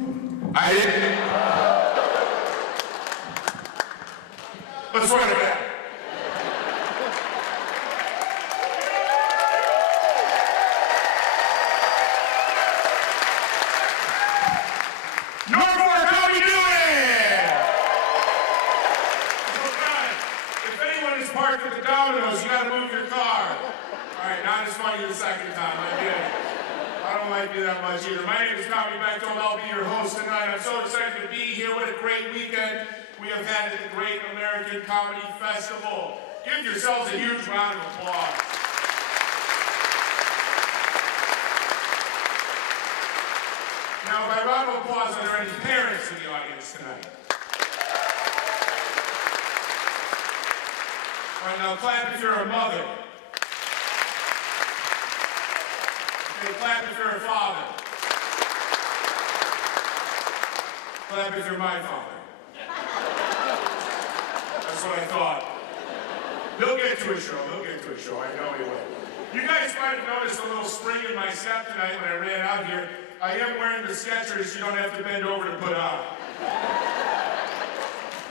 I didn't. Let's run it back. Norfolk, how we doing? Okay. If anyone is parked at the Domino's, you gotta move your car. All right, not as funny the second time. I get it. I don't like you that much either. My name is Bechtold. I'll be your host tonight. I'm so excited to be here. What a great weekend we have had at the Great American Comedy Festival. Give yourselves a huge round of applause. Now, by round of applause, are there any parents in the audience tonight? All right, now clap if you're a mother. Okay, clap if you're a father. Clap if you're my father. That's what I thought. He'll get to a show. He'll get to a show. I know he will. You guys might have noticed a little spring in my step tonight when I ran out here. I am wearing the Skechers you don't have to bend over to put on.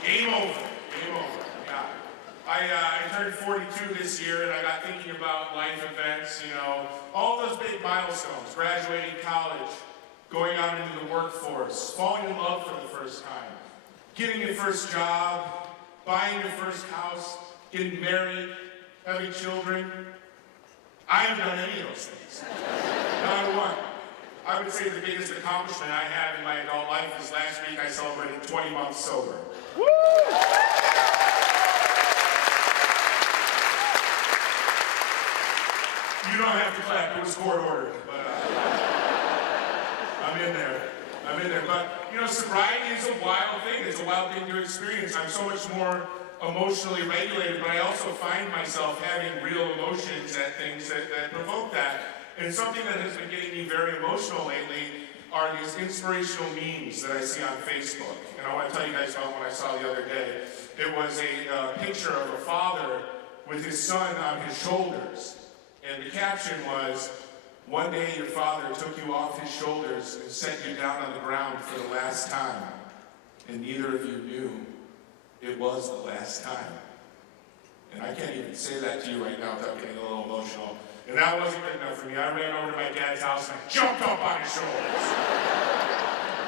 Game over. Game over. Yeah. I turned 42 this year, and I got thinking about life events, you know, all those big milestones, graduating college, going out into the workforce, falling in love for the first time, getting your first job, buying your first house, getting married, having children. I haven't done any of those things. Not one. I would say the biggest accomplishment I have in my adult life is last week I celebrated 20 months sober. Woo! You don't have to clap, it was court ordered, but I'm in there. I'm in there. But, you know, sobriety is a wild thing. It's a wild thing to experience. I'm so much more emotionally regulated, but I also find myself having real emotions at things that provoke that. And something that has been getting me very emotional lately are these inspirational memes that I see on Facebook. And I want to tell you guys about one I saw the other day. It was a picture of a father with his son on his shoulders. And the caption was, "One day your father took you off his shoulders and set you down on the ground for the last time. And neither of you knew it was the last time." And I can't even say that to you right now without getting a little emotional. And that wasn't good enough for me. I ran over to my dad's house and I jumped up on his shoulders.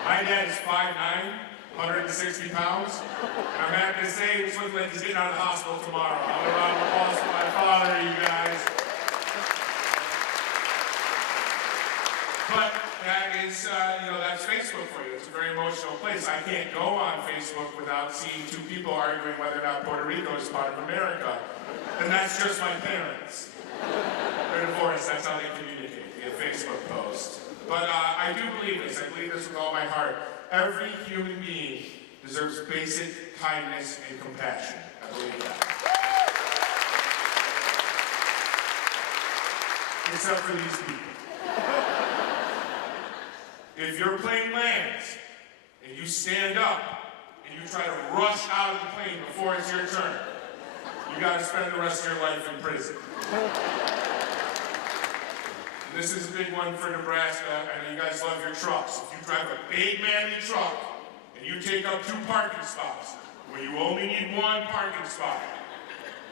My dad is 5'9", 160 pounds. And I'm happy to say he's looking like he's getting out of the hospital tomorrow. A round of applause for my father, you guys. But that is, that's Facebook for you. It's a very emotional place. I can't go on Facebook without seeing two people arguing whether or not Puerto Rico is part of America. And that's just my parents. They're divorced, that's how they communicate, via Facebook post. But I do believe this. I believe this with all my heart. Every human being deserves basic kindness and compassion. I believe that. Except for these people. If you're playing lands and you stand up and you try to rush out of the plane before it's your turn, you gotta spend the rest of your life in prison. And this is a big one for Nebraska. I know you guys love your trucks. If you drive a big manly truck and you take up 2 parking spots where you only need 1 parking spot,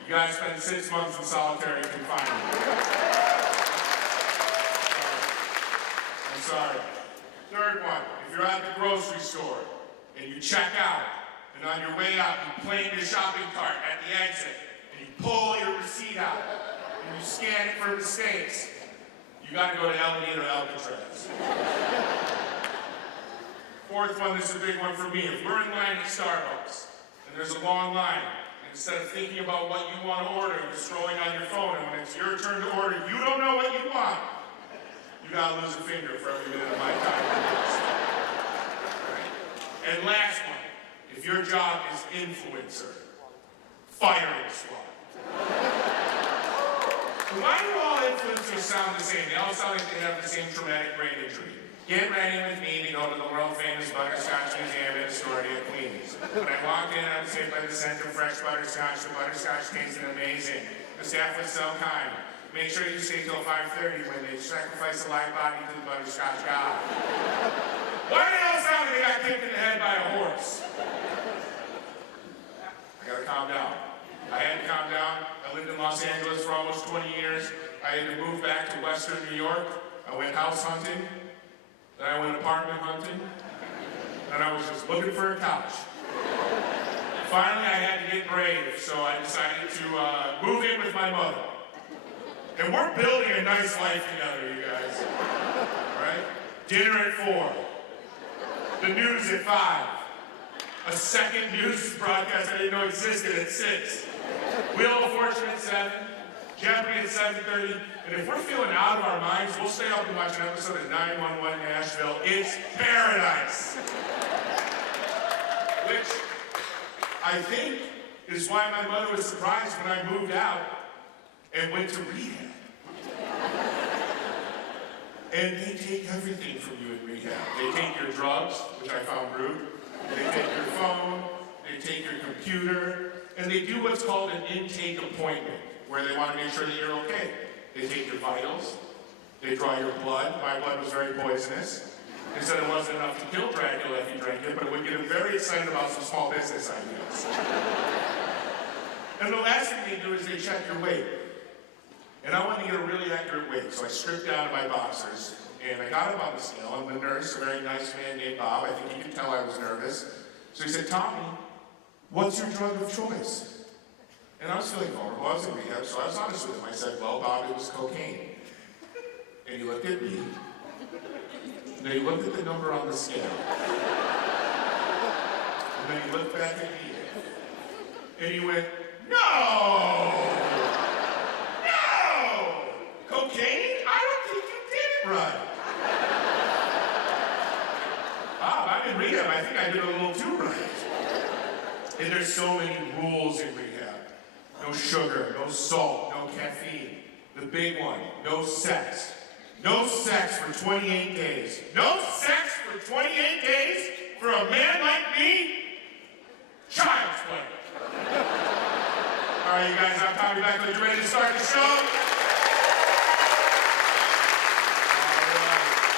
you gotta spend 6 months in solitary confinement. I'm sorry. Third one, if you're at the grocery store and you check out, and on your way out, you plane your shopping cart at the exit, and you pull your receipt out, and you scan it for mistakes, you gotta go to Alameda or Alcatraz. Fourth one, this is a big one for me. If we're in line at Starbucks, and there's a long line, and instead of thinking about what you want to order, you're scrolling on your phone, and when it's your turn to order, you don't know what you want. You gotta lose a finger for every minute of my time on this. And last one, if your job is influencer, firing squad. Why do all influencers sound the same? They all sound like they have the same traumatic brain injury. Get ready with me to go to the world-famous Butterscotch Museum in Astoria, Queens. When I walked in, I was hit by the scent of fresh butterscotch. The butterscotch tasted amazing. The staff was so kind. Make sure you stay till 5:30 when they sacrifice a live body to the butterscotch god. Why did it all sound like they got kicked in the head by a horse? I gotta calm down. I had to calm down. I lived in Los Angeles for almost 20 years. I had to move back to Western New York. I went house hunting. Then I went apartment hunting. And I was just looking for a couch. Finally, I had to get brave, so I decided to move in with my mother. And we're building a nice life together, you guys. All right? Dinner at 4. The news at 5. A second news broadcast I didn't know existed at 6. Wheel of Fortune at 7. Jeopardy at 7:30. And if we're feeling out of our minds, we'll stay up and watch an episode of 911 Nashville. It's paradise. Which I think is why my mother was surprised when I moved out and went to rehab. And they take everything from you in rehab. They take your drugs, which I found rude. They take your phone, they take your computer, and they do what's called an intake appointment, where they want to make sure that you're okay. They take your vitals, they draw your blood. My blood was very poisonous. They said it wasn't enough to kill Dracula if you drank it, but it would get him very excited about some small business ideas. And the last thing they do is they check your weight. And I wanted to get a really accurate weight, so I stripped down to my boxers, and I got up on the scale, and the nurse, a very nice man named Bob, I think he could tell I was nervous, so he said, "Tommy, what's your drug of choice?" And I was feeling vulnerable, I was in rehab, so I was honest with him. I said, "Well, Bob, it was cocaine." And he looked at me, and then he looked at the number on the scale, and then he looked back at me, and he went, "No! Cocaine? I don't think you did it right." Bob, I'm in rehab. I think I did a little too right. And there's so many rules in rehab. No sugar, no salt, no caffeine. The big one, no sex. No sex for 28 days. No sex for 28 days for a man like me? Child's play. All right, you guys, I'm Tommy Bechtold. You ready to start the show?